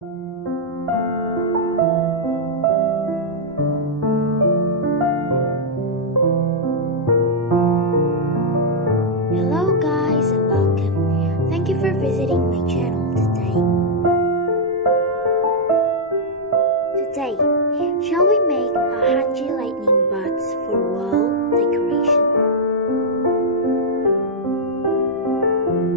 Hello guys and welcome. Thank you for visiting my channel today. Today, shall we make a Hanji lightning box for wall decoration?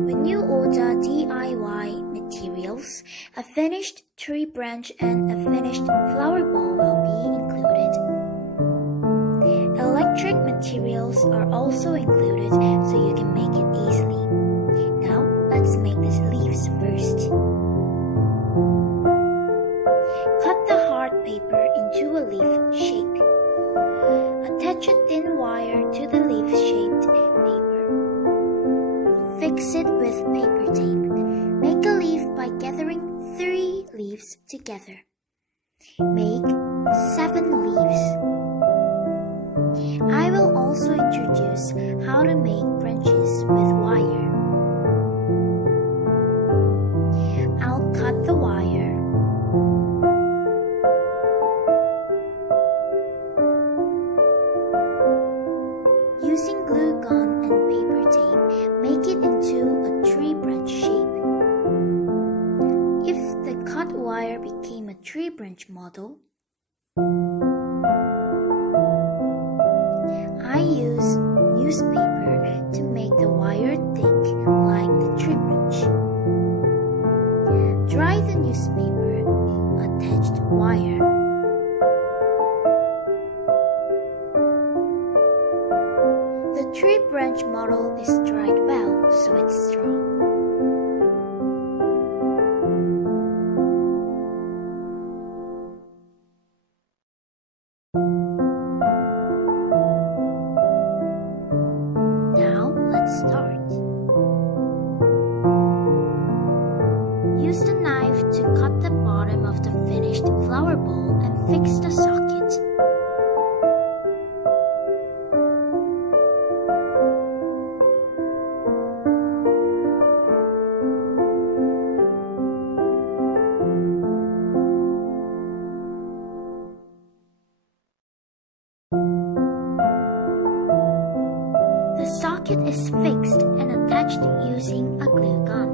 When you order DIY materials, a finished tree branch and a finished flower bowl will be included. Electric materials are also included so you can make it easily. Now, let's make these leaves first. Cut the hard paper into a leaf shape. Attach a thin wire to the leaf-shaped paper. Fix it with paper tape. Make a leaf by gathering 3 leaves together. Make 7 leaves. I will also introduce how to make branches with wire. I'll cut the wire. Using glue gun and paper tape, make it into a tree branch shape. If the cut wire became a tree branch model, I use newspaper to make the wire thick like the tree branch. Dry the newspaper attached wire. The tree branch model is dried well, so it's strong. Now, let's start. Use the knife to cut the bottom of the finished flower bowl and fix the socket. The socket is fixed and attached using a glue gun.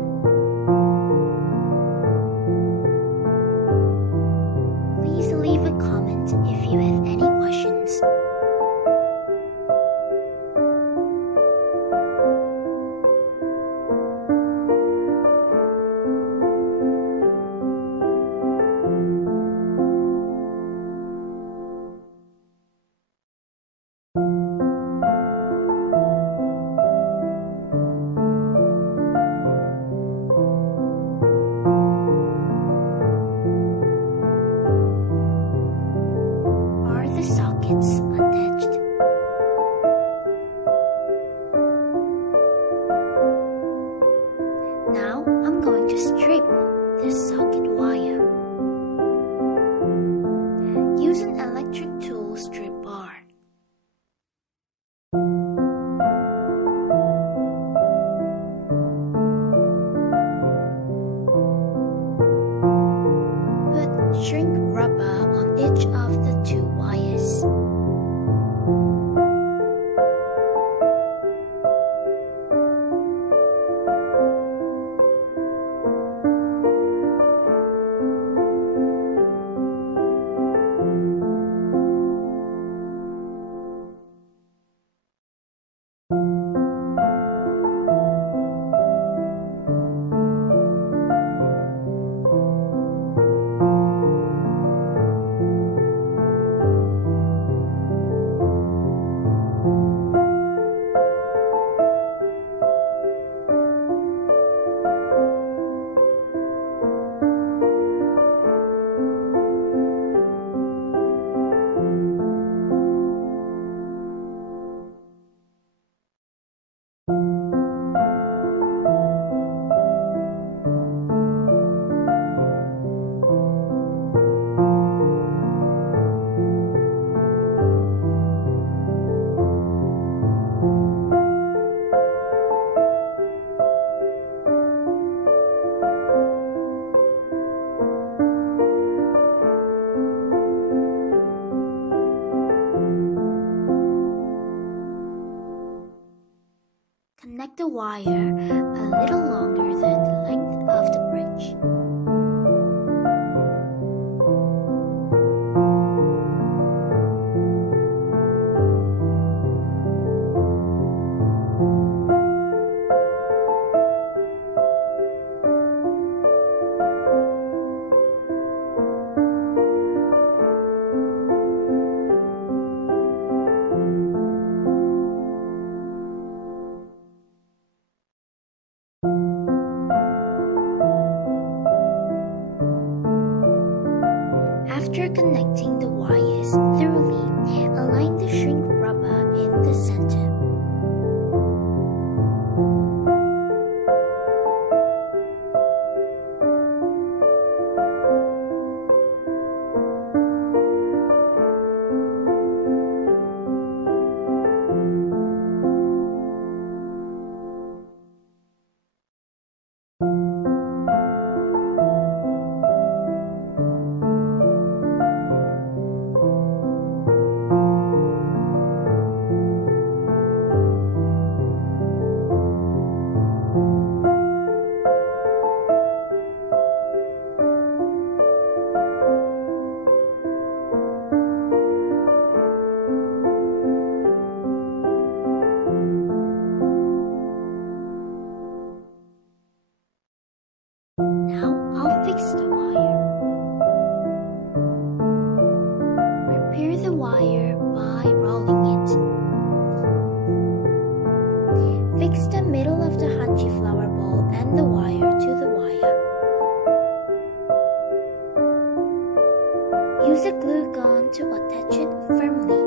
Please leave a comment if you have any questions. Are the sockets attached? Now I'm going to strip the socket wire. Use an electric tool strip bar. Put shrink rubber on each of the 2 wires. wire a little longer than the length of the bridge. After connecting the wires thoroughly, align the shrink rubber in the center. Now I'll fix the wire. Prepare the wire by rolling it. Fix the middle of the Hanji flower ball and the wire to the wire. Use a glue gun to attach it firmly.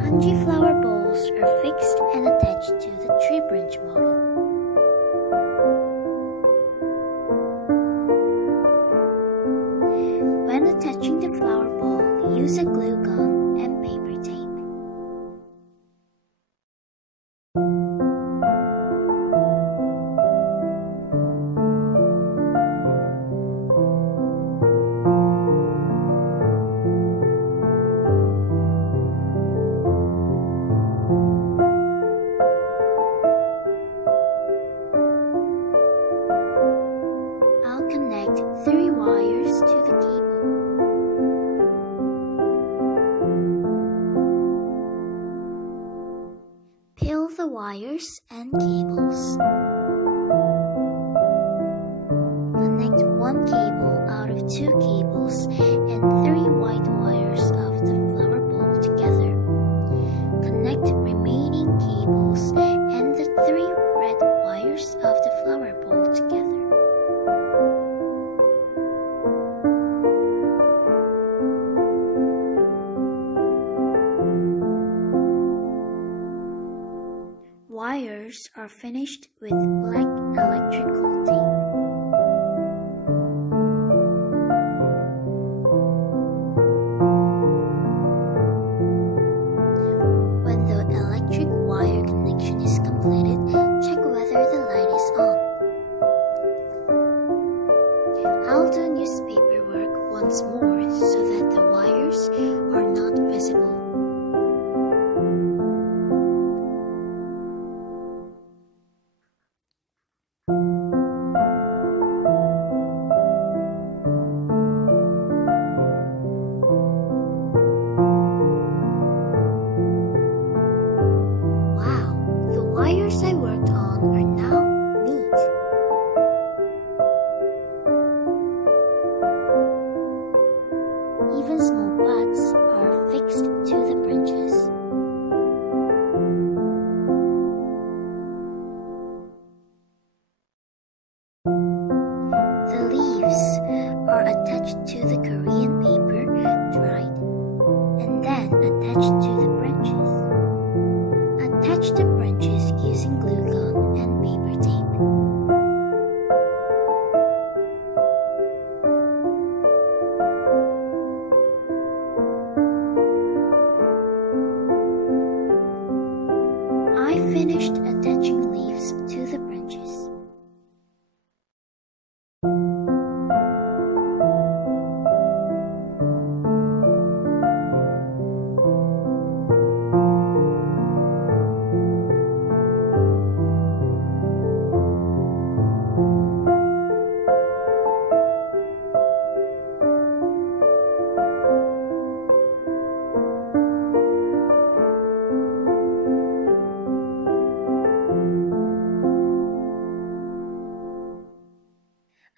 Hanji flower bowls are fixed and attached to the tree branch model. When attaching the flower bowl, use a glue gun and paper tape. I'll connect 3 wires to the cable. Peel the wires and cables. Connect 1 cable out of 2 cables and 3 white wires of the flower bowl together. Connect remaining cables and the 3 red wires of the flower bowl together. Wires are finished with black electrical tape. When the electric wire connection is completed, check whether the light is on. I'll do newspaper work once wires I worked on are now neat. Even small butts are fixed to the branches. The leaves are attached to the Korean paper, dried, and then attached to the branches. Attach the branches using glue gun and paper tape. I finished attaching leaves to the branches.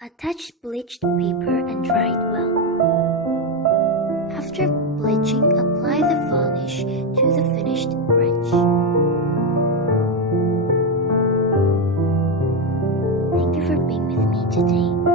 Attach bleached paper and dry it well. After bleaching, apply the varnish to the finished branch. Thank you for being with me today.